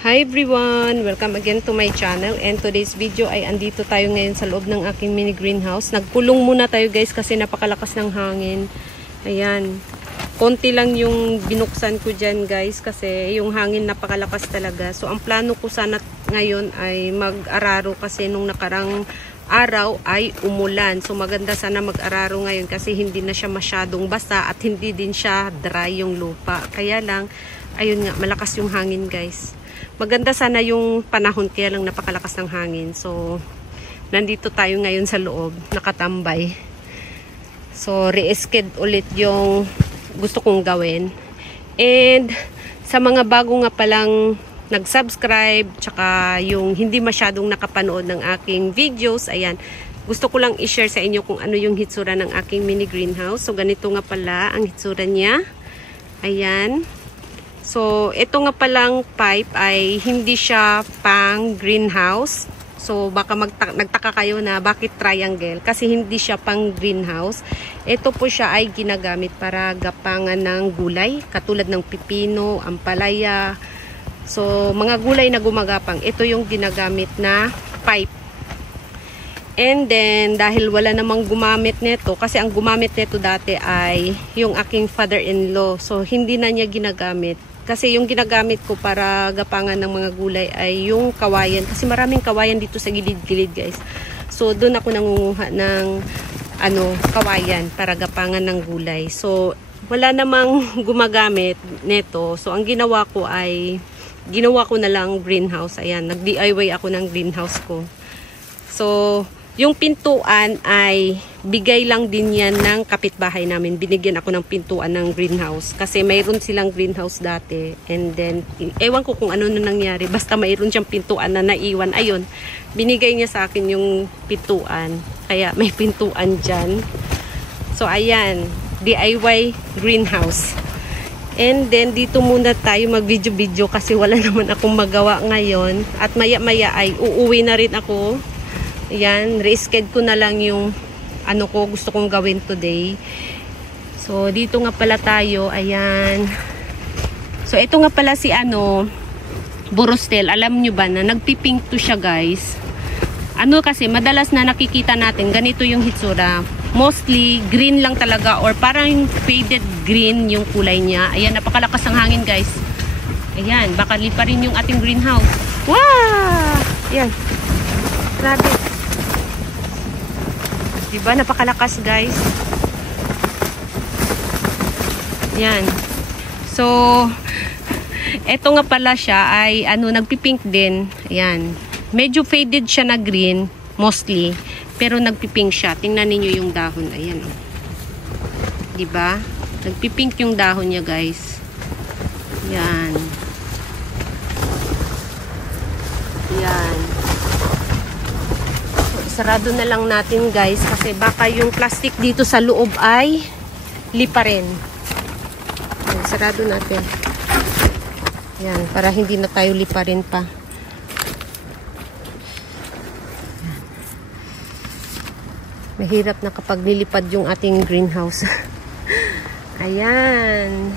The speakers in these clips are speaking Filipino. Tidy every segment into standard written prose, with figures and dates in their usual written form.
Hi everyone! Welcome again to my channel, and today's video ay andito tayo ngayon sa loob ng aking mini greenhouse. Nagkulong muna tayo guys kasi napakalakas ng hangin. Ayan. Konti lang yung binuksan ko dyan guys kasi yung hangin napakalakas talaga. So ang plano ko sana ngayon ay mag-araro kasi nung nakarang araw ay umulan. So maganda sana mag-araro ngayon kasi hindi na siya masyadong basa at hindi din siya dry yung lupa. Kaya lang, ayun nga, malakas yung hangin guys. Maganda sana yung panahon kaya lang napakalakas ng hangin. So, nandito tayo ngayon sa loob, nakatambay. So, re-sked ulit yung gusto kong gawin. And, sa mga bago nga palang nag-subscribe, tsaka yung hindi masyadong nakapanood ng aking videos, ayan, gusto ko lang i-share sa inyo kung ano yung hitsura ng aking mini greenhouse. So, ganito nga pala ang hitsura niya. Ayan. So, ito nga palang pipe ay hindi siya pang greenhouse. So, baka nagtaka kayo na bakit triangle. Kasi hindi siya pang greenhouse. Ito po siya ay ginagamit para gapangan ng gulay. Katulad ng pipino, ampalaya. So, mga gulay na gumagapang. Ito yung ginagamit na pipe. And then, dahil wala namang gumamit nito, kasi ang gumamit nito dati ay yung aking father-in-law. So, hindi na niya ginagamit. Kasi yung ginagamit ko para gapangan ng mga gulay ay yung kawayan. Kasi maraming kawayan dito sa gilid-gilid guys. So doon ako nangunguha ng kawayan para gapangan ng gulay. So wala namang gumagamit nito. So ang ginawa ko na lang greenhouse. Ayan, nag-DIY ako ng greenhouse ko. So yung pintuan ay bigay lang din yan ng kapitbahay namin. Binigyan ako ng pintuan ng greenhouse. Kasi mayroon silang greenhouse dati. And then, ewan ko kung ano na nangyari. Basta mayroon siyang pintuan na naiwan. Ayun, binigay niya sa akin yung pintuan. Kaya may pintuan dyan. So, ayan. DIY greenhouse. And then, dito muna tayo mag-video-video kasi wala naman akong magawa ngayon. At maya-maya ay uuwi na rin ako. Ayan, re-sked ko na lang yung gusto kong gawin today. So, dito nga pala tayo. Ayan. So, ito nga pala si Borostel. Alam nyo ba na nagpipink to siya guys. Kasi madalas na nakikita natin, ganito yung hitsura. Mostly, green lang talaga or parang faded green yung kulay niya. Ayan, napakalakas ng hangin guys. Ayan, baka lipa rin yung ating greenhouse. Wow! Ayan. Grabe. Diba? Napakalakas guys. Yan. So, eto nga pala siya ay nagpipink din. Yan. Medyo faded siya na green, mostly. Pero nagpipink siya. Tingnan niyo yung dahon. Ayan. Oh. Diba? Nagpipink yung dahon niya guys. Yan. Yan. Sarado na lang natin guys kasi baka yung plastic dito sa loob ay lipa rin. Ayan, sarado natin. Yan, para hindi na tayo lipa rin pa. Mahirap na kapag nilipad yung ating greenhouse. Ayan.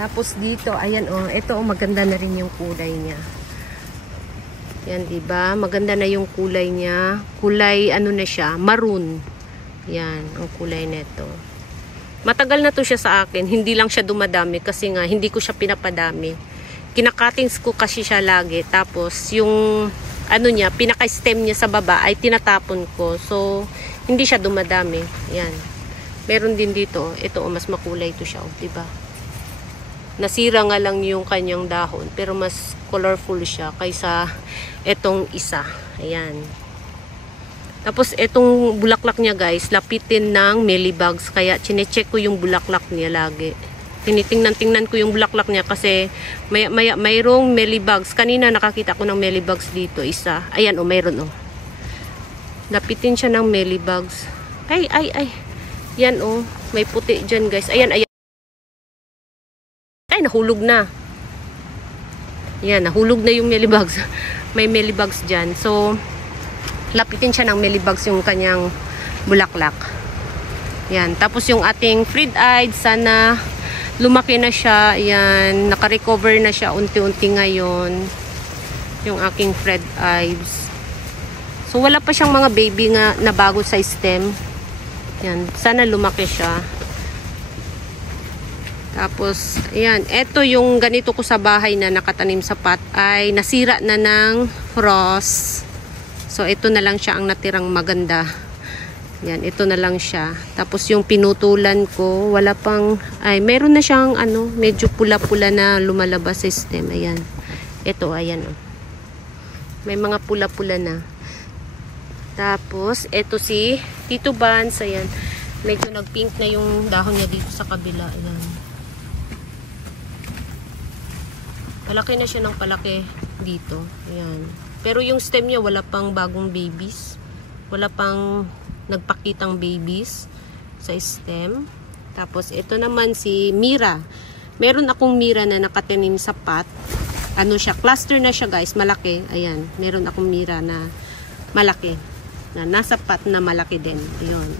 Tapos dito, ayan ito maganda na rin yung kulay niya. Yan, diba? Maganda na yung kulay niya. Kulay, na siya? Maroon. Yan, ang kulay nito. Matagal na to siya sa akin. Hindi lang siya dumadami kasi nga, hindi ko siya pinapadami. Kinakatings ko kasi siya lagi. Tapos, yung, niya, pinaka-stem niya sa baba ay tinatapon ko. So, hindi siya dumadami. Yan. Meron din dito. Ito, mas makulay to siya. Diba? Nasira nga lang yung kanyang dahon. Pero mas colorful siya kaysa etong isa. Ayan. Tapos etong bulaklak niya guys, lapitin ng mealybugs. Kaya chinecheck ko yung bulaklak niya lagi. Tinitingnan-tingnan ko yung bulaklak niya kasi mayroong mealybugs. Kanina nakakita ko ng mealybugs dito. Isa. Ayan mayroon Lapitin siya ng mealybugs. Ay. Yan may puti dyan guys. Ayan. Ay, nahulog na. Yan, nahulog na yung mealybugs. May mealybugs dyan. So, lapitin siya ng mealybugs yung kanyang bulaklak. Yan. Tapos yung ating fried-eyed, sana lumaki na siya. Ayan, naka-recover na siya unti-unti ngayon. Yung aking Fred Ives. So, wala pa siyang mga baby nga na bago sa stem. Yan, sana lumaki siya. Tapos, ayan, eto yung ganito ko sa bahay na nakatanim sa pot ay nasira na ng frost. So, ito na lang siya ang natirang maganda. Yan, ito na lang siya. Tapos, yung pinutulan ko, wala pang, ay, meron na siyang, ano, medyo pula-pula na lumalabas sa stem. Ayan. Ito, ayan, oh. May mga pula-pula na. Tapos, ito si Tito Vance, ayan. Medyo nag-pink na yung dahon niya dito sa kabila. Ayan. Palaki na siya ng palaki dito. Ayan. Pero yung stem niya, wala pang bagong babies. Wala pang nagpakitang babies sa stem. Tapos, ito naman si Mira. Meron akong Mira na nakatanim sa pot. Ano siya, cluster na siya guys, malaki. Ayan, meron akong Mira na malaki. Na nasa pot na malaki din. Ayun.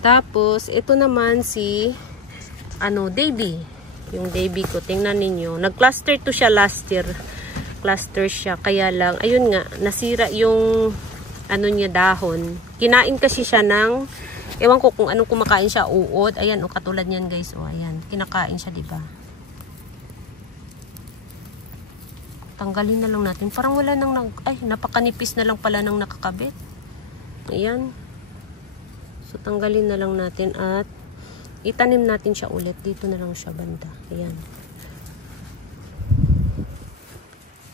Tapos, ito naman si, ano, Davy. Yung Davy ko, tingnan ninyo. Nag-cluster to siya last year. Cluster siya. Kaya lang, ayun nga, nasira yung, ano niya, dahon. Kinain kasi siya ng, ewan ko kung anong kumakain siya, uod. Ayan, o, katulad niyan guys. O, ayan, kinakain siya, diba? Tanggalin na lang natin. Parang wala nang ay, napakanipis na lang pala nang nakakabit. Ayan. So, tanggalin na lang natin at itanim natin siya ulit. Dito na lang siya banda. Ayan.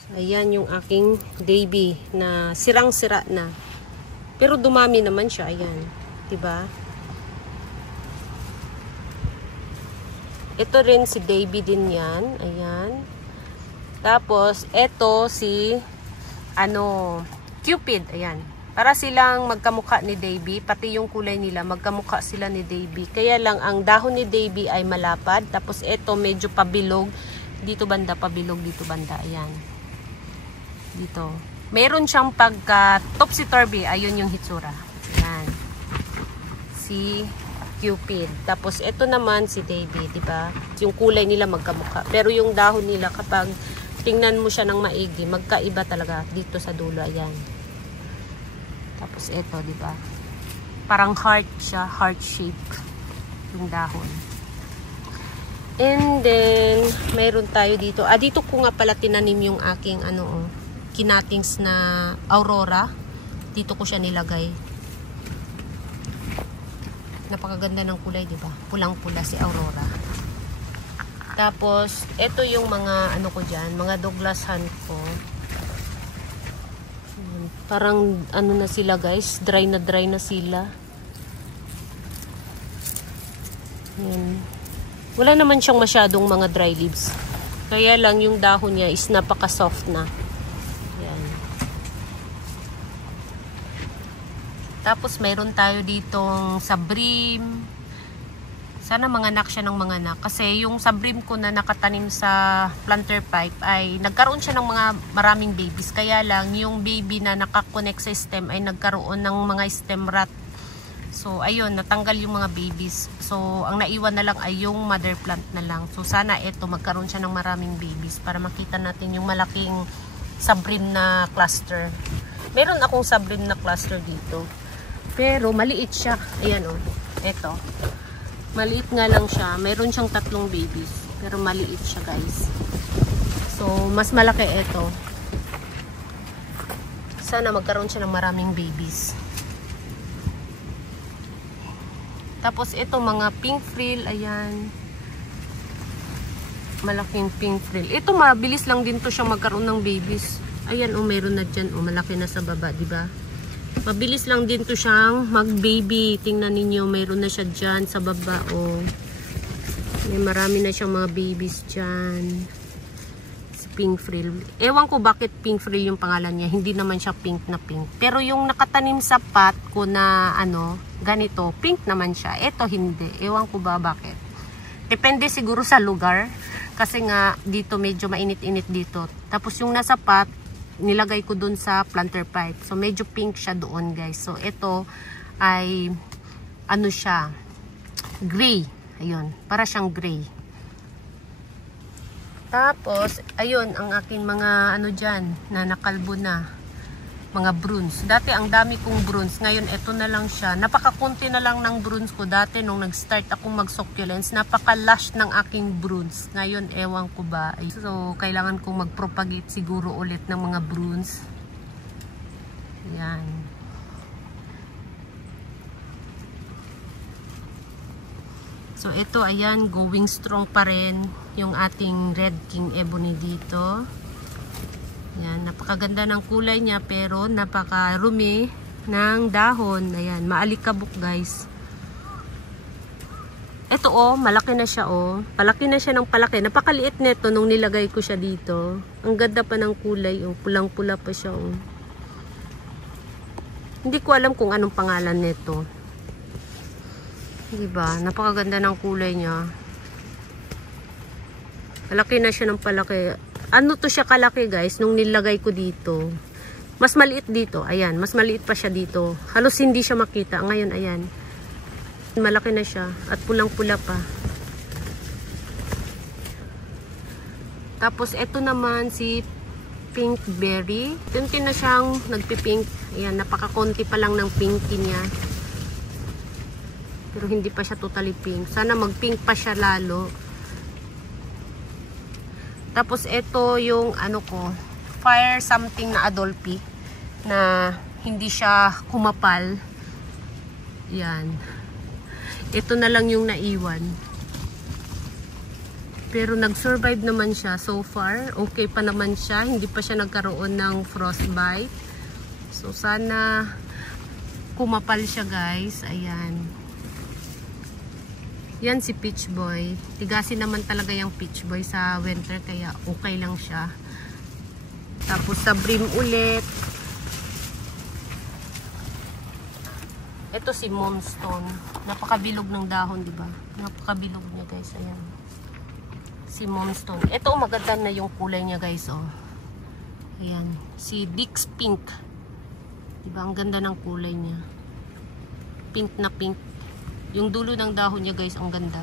So, ayan yung aking Davy na sirang-sira na. Pero dumami naman siya. Ayan. Diba? Ito rin si Davy din yan. Ayan. Tapos, eto si, ano, Cupid. Ayan. Para silang magkamukha ni Davy. Pati yung kulay nila, magkamukha sila ni Davy. Kaya lang, ang dahon ni Davy ay malapad. Tapos, eto medyo pabilog. Dito banda, pabilog. Dito banda. Ayan. Dito. Meron siyang pagka topsy-turvy. Ayun yung hitsura. Ayan. Si Cupid. Tapos, eto naman si Davy. Diba? Yung kulay nila magkamukha. Pero yung dahon nila kapag tingnan mo siya ng maigi, magkaiba talaga dito sa dulo. Ayan. Tapos ito, di ba? Parang heart siya, heart shape yung dahon. And then mayroon tayo dito. Dito ko nga pala tinanim yung aking ano, kinatings na Aurora. Dito ko siya nilagay. Napakaganda ng kulay, di ba? Pulang-pula si Aurora. Tapos, ito yung mga, ano ko dyan, mga Douglas Hunt ko. Parang, ano na sila guys, dry na sila. Yan. Wala naman siyang masyadong mga dry leaves. Kaya lang, yung dahon niya is napaka-soft na. Yan. Tapos, mayroon tayo ditong sabrim. Sana manganak siya ng manganak. Kasi yung sabrim ko na nakatanim sa planter pipe ay nagkaroon siya ng mga maraming babies. Kaya lang yung baby na nakakonect sa stem ay nagkaroon ng mga stem rot. So ayun, natanggal yung mga babies. So ang naiwan na lang ay yung mother plant na lang. So sana ito magkaroon siya ng maraming babies para makita natin yung malaking sabrim na cluster. Meron akong sabrim na cluster dito. Pero maliit siya. Ayan o. Ito. Maliit nga lang siya. Meron siyang 3 babies. Pero maliit siya guys. So, mas malaki ito. Sana magkaroon siya ng maraming babies. Tapos ito mga pink frill. Ayan. Malaking pink frill. Ito mabilis lang din to siya magkaroon ng babies. Ayan o, meron na dyan. O, malaki na sa baba, diba? Mabilis lang din to siyang mag-baby. Tingnan ninyo, mayroon na siya dyan sa baba. Oh. May marami na siyang mga babies dyan. Si pink frill. Ewan ko bakit pink frill yung pangalan niya. Hindi naman siya pink na pink. Pero yung nakatanim sa pot ko na ano, ganito, pink naman siya. Ito hindi. Ewan ko ba bakit. Depende siguro sa lugar. Kasi nga dito medyo mainit-init dito. Tapos yung nasa pot, nilagay ko dun sa planter pipe. So, medyo pink siya doon, guys. So, ito ay, ano siya, gray. Ayun, para siyang gray. Tapos, ayun, ang aking mga ano dyan, na nakalbo na. Mga bruns. Dati, ang dami kong bruns. Ngayon, eto na lang siya. Napakakunti na lang ng bruns ko. Dati, nung nag-start akong mag-succulents, napaka-lush ng aking bruns. Ngayon, ewan ko ba. So, kailangan kong mag-propagate siguro ulit ng mga bruns. Yan. So, ito, ayan, going strong pa rin yung ating Red King Ebony dito. Yan, napakaganda ng kulay niya pero napakarumi ng dahon. Ayan, maalikabok guys. Ito malaki na siya Palaki na siya ng palaki. Napakaliit nito nung nilagay ko siya dito. Ang ganda pa ng kulay, pulang-pula pa siya Hindi ko alam kung anong pangalan nito. Diba? Napakaganda ng kulay niya. Palaki na siya ng palaki. Ano to siya kalaki guys nung nilagay ko dito. Mas maliit dito. Ayan, mas maliit pa siya dito. Halos hindi siya makita. Ngayon, ayan. Malaki na siya at pulang-pula pa. Tapos, ito naman si Pink Berry. Tunti na siyang nagpipink. Ayan, napakakonti pa lang ng pinky niya. Pero hindi pa siya totally pink. Sana mag-pink pa siya lalo. Tapos ito yung ano ko, fire something na Adolphi na hindi siya kumapal. Yan. Ito na lang yung naiwan. Pero nag-survive naman siya so far. Okay pa naman siya. Hindi pa siya nagkaroon ng frostbite. So sana kumapal siya guys. Ayan. Yan si Peach Boy. Tigasin naman talaga yung Peach Boy sa winter kaya okay lang siya. Tapos sa brim ulit. Ito si Moonstone. Napakabilog ng dahon, di ba? Napakabilog niya guys. Ayan. Si Moonstone. Ito maganda na yung kulay niya guys. Ayan. Si Dix Pink. Di ba? Ang ganda ng kulay niya. Pink na pink. Yung dulo ng dahon niya guys, ang ganda.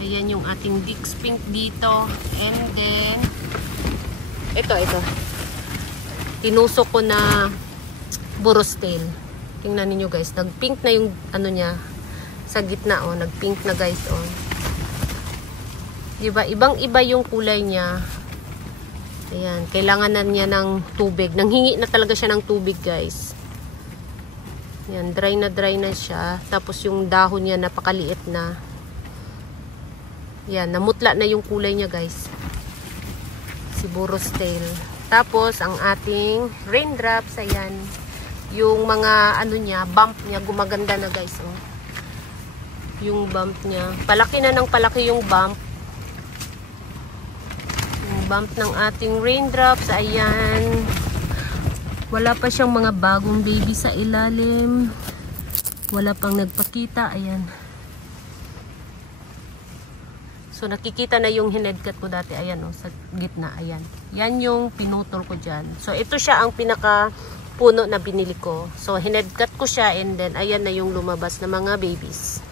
Ayan yung ating Dix Pink dito. And then, ito. Tinusok ko na Boros Tail. Tingnan niyo guys, nag-pink na yung ano niya sa gitna nag-pink na guys Diba? Ibang-iba yung kulay niya. Ayan, kailangan na niya ng tubig. Nanghingi na talaga siya ng tubig guys. Yan, dry na siya. Tapos yung dahon niya napakaliit na. Yan, namutla na yung kulay niya guys. Si Boros Tail. Tapos ang ating raindrops, ayan. Yung mga ano niya, bump niya, gumaganda na guys. Yung bump niya. Palaki na ng palaki yung bump. Yung bump ng ating raindrops, ayan. Wala pa siyang mga bagong baby sa ilalim. Wala pang nagpakita. Ayan. So, nakikita na yung hinedcut ko dati. Ayan sa gitna. Ayan. Yan yung pinutol ko dyan. So, ito siya ang pinaka puno na binili ko. So, hinedcut ko siya and then, ayan na yung lumabas na mga babies.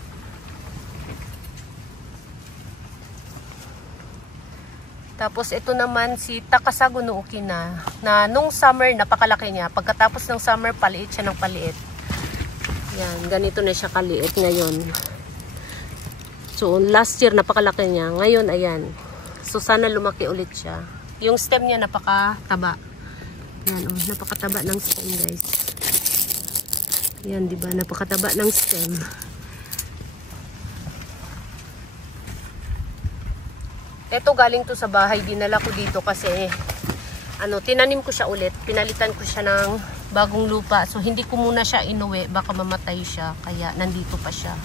Tapos ito naman si Takasago no Okina na nung summer napakalaki niya. Pagkatapos ng summer paliit siya ng paliit. Yan, ganito na siya kaliit ngayon. So last year napakalaki niya. Ngayon ayan. So sana lumaki ulit siya. Yung stem niya napakataba. Yan napakataba ng stem guys. Yan 'di ba? Napakataba ng stem. Ito galing to sa bahay, dinala ko dito kasi tinanim ko siya ulit, pinalitan ko siya ng bagong lupa. So hindi ko muna siya inuwi, baka mamatay siya, kaya nandito pa siya.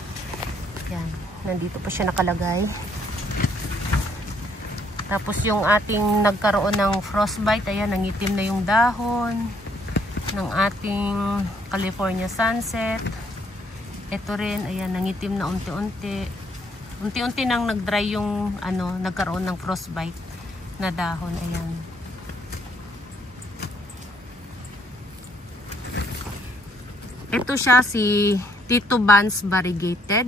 Yan, nandito pa siya nakalagay. Tapos yung ating nagkaroon ng frostbite, ayan, nangitim na yung dahon ng ating California Sunset. Ito rin, ayan, nangitim na unti-unti. Unti-unti nang nag-dry yung nagkaroon ng frostbite na dahon. Ayan. Ito siya si Tito Buns variegated.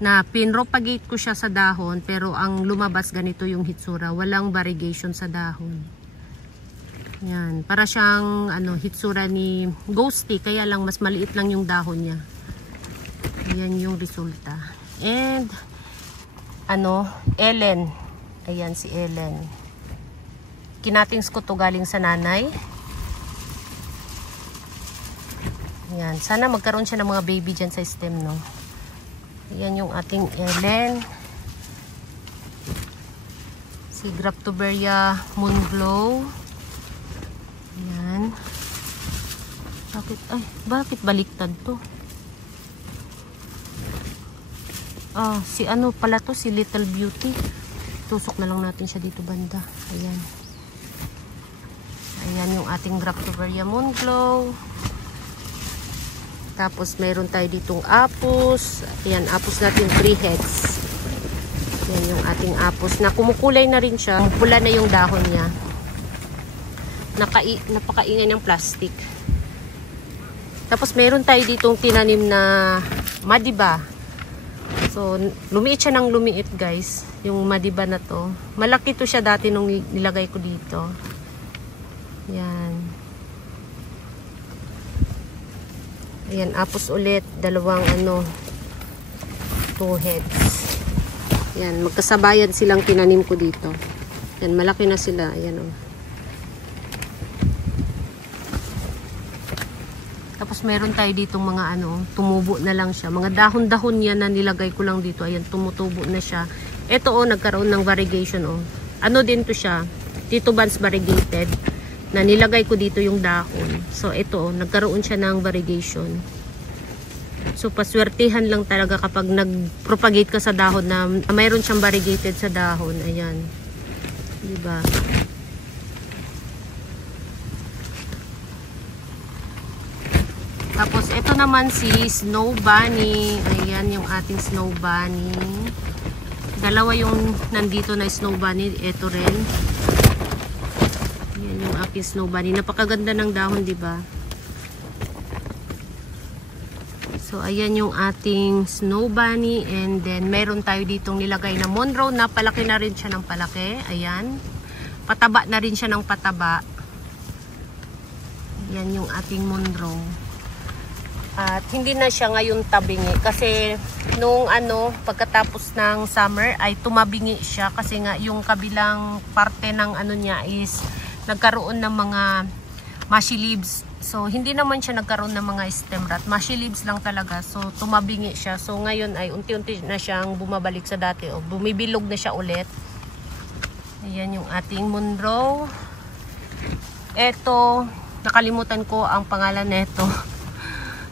Na pinropagate ko siya sa dahon, pero ang lumabas ganito yung hitsura. Walang variegation sa dahon. Yan. Para siyang hitsura ni Ghosty, kaya lang mas maliit lang yung dahon niya. Yan yung resulta. And Ellen. Ayan si Ellen. Kinatings ko to galing sa nanay. Yan. Sana magkaroon siya ng mga baby dyan sa stem, no? Yan yung ating Ellen. Si Graptoberia Moonglow. Yan. Bakit baliktad to? Si pala to, si Little Beauty. Tusok na lang natin siya dito banda. Ayan. Ayan yung ating Graptoberia Moonglow. Tapos mayroon tayo ditong apus. Ayan, apus natin 3 heads. Ayan yung ating apus na kumukulay na rin siya. Pula na yung dahon niya. Napakaingay ng plastic. Tapos mayroon tayo ditong tinanim na madiba. So, lumiit siya ng lumiit, guys. Yung madiba na to. Malaki to siya dati nung nilagay ko dito. Yan. Ayan, apos ulit. Dalawang 2 heads. Yan, magkasabayan silang tinanim ko dito. Yan, malaki na sila. Ayan, Tapos meron tayo ditong mga tumubo na lang siya. Mga dahon-dahon yan na nilagay ko lang dito. Ayan, tumutubo na siya. Ito nagkaroon ng variegation din to siya. Tito Buns variegated. Na nilagay ko dito yung dahon. So ito, nagkaroon siya ng variegation. So paswertihan lang talaga kapag nag-propagate ka sa dahon na mayroon siyang variegated sa dahon. Ayan. Diba? Tapos, ito naman si Snow Bunny. Ayan yung ating Snow Bunny. Dalawa yung nandito na Snow Bunny. Ito rin. Ayan yung aking Snow Bunny. Napakaganda ng dahon, diba? So, ayan yung ating Snow Bunny. And then, meron tayo ditong nilagay na Monroe na palaki na rin siya ng palaki. Ayan. Pataba na rin siya ng pataba. Ayan yung ating Monroe. At hindi na siya ngayon tabingi kasi nung pagkatapos ng summer ay tumabingi siya kasi nga yung kabilang parte ng niya is nagkaroon ng mga mushy leaves. So hindi naman siya nagkaroon ng mga stem rot, mushy leaves lang talaga. So tumabingi siya. So ngayon ay unti-unti na siyang bumabalik sa dati bumibilog na siya ulit. Ayan yung ating Monroe. Eto, nakalimutan ko ang pangalan nito.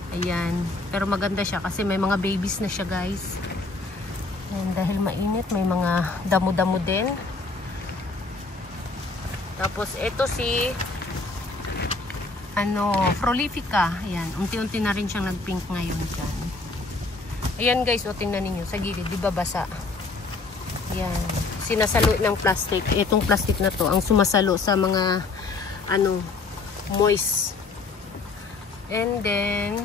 Ayan. Pero maganda siya kasi may mga babies na siya, guys. Ayan, dahil mainit, may mga damo-damo din. Tapos, ito si Prolifica. Ayan, unti-unti na rin siyang nag-pink ngayon dyan. Ayan, guys, tingnan ninyo. Sa gilid, di ba basa? Ayan. Sinasalo ng plastic. Itong plastic na to, ang sumasalo sa mga moist. And then,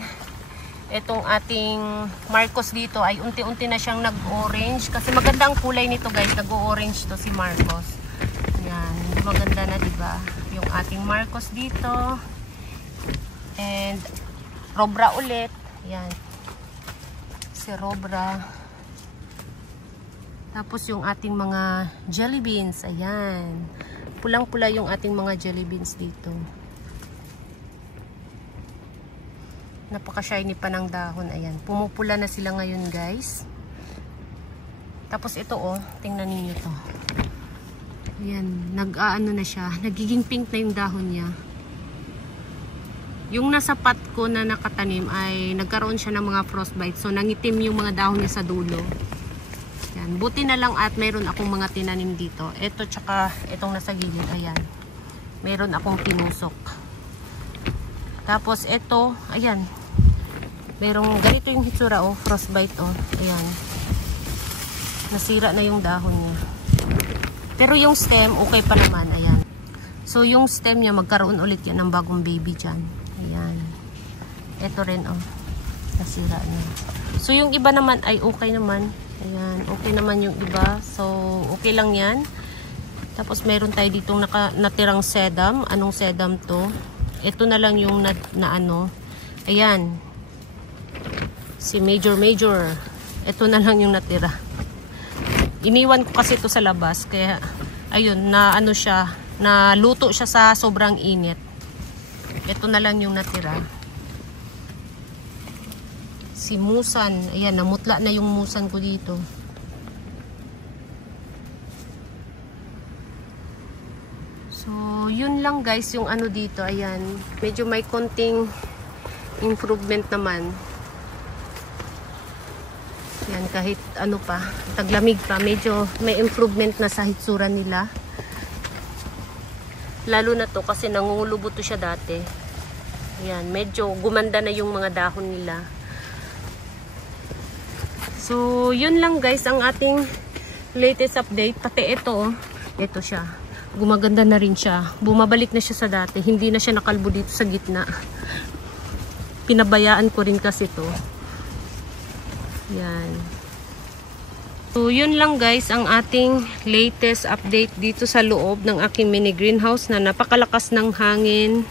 itong ating Marcos dito ay unti-unti na siyang nag-orange. Kasi maganda ang kulay nito, guys. Nag-orange to si Marcos. Yan. Maganda na, diba? Yung ating Marcos dito. And, Robra ulit. Yan. Si Robra. Tapos yung ating mga jelly beans. Ayan. Pulang-pula yung ating mga jelly beans dito. Napaka-shiny pa ng dahon. Ayan. Pumupula na sila ngayon, guys. Tapos ito, tingnan niyo to. Ayan. Nag-aano na siya. Nagiging pink na yung dahon niya. Yung nasa pot ko na nakatanim ay nagkaroon siya ng mga frostbite. So, nangitim yung mga dahon niya sa dulo. Ayan. Buti na lang at mayroon akong mga tinanim dito. Ito, tsaka itong nasa gilid. Ayan. Mayroon akong pinusok. Tapos ito, ayan. Merong ganito yung hitsura, frostbite, ayan. Nasira na yung dahon niya. Pero yung stem, okay pa naman, ayan. So, yung stem niya, magkaroon ulit yan ng bagong baby dyan. Ayan. Ito rin, Nasira na. So, yung iba naman ay okay naman. Ayan, okay naman yung iba. So, okay lang yan. Tapos, meron tayo ditong natirang sedam. Anong sedam to? Ito na lang yung ano. Ayan. Si Major. Ito na lang yung natira. Iniwan ko kasi ito sa labas. Kaya, ayun, na ano siya, naluto siya sa sobrang init. Ito na lang yung natira. Si musan. Ayan, namutla na yung musan ko dito. So, yun lang guys, yung ano dito. Ayan. Medyo may konting improvement naman. Ayan, kahit ano pa, taglamig pa, medyo may improvement na sa hitsura nila. Lalo na to kasi nangungulubo to siya dati. Ayan, medyo gumanda na yung mga dahon nila. So, yun lang guys ang ating latest update. Pati ito siya. Gumaganda na rin siya. Bumabalik na siya sa dati. Hindi na siya nakalbo dito sa gitna. Pinabayaan ko rin kasi to. Yan. So, yun lang guys ang ating latest update dito sa loob ng aking mini greenhouse na napakalakas ng hangin.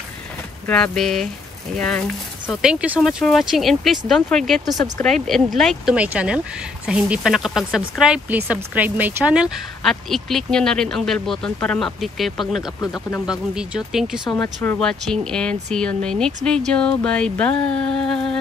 Grabe. Ayan. So, thank you so much for watching and please don't forget to subscribe and like to my channel. Sa hindi pa nakapag-subscribe, please subscribe my channel at i-click nyo na rin ang bell button para ma-update kayo pag nag-upload ako ng bagong video. Thank you so much for watching and see you on my next video. Bye-bye!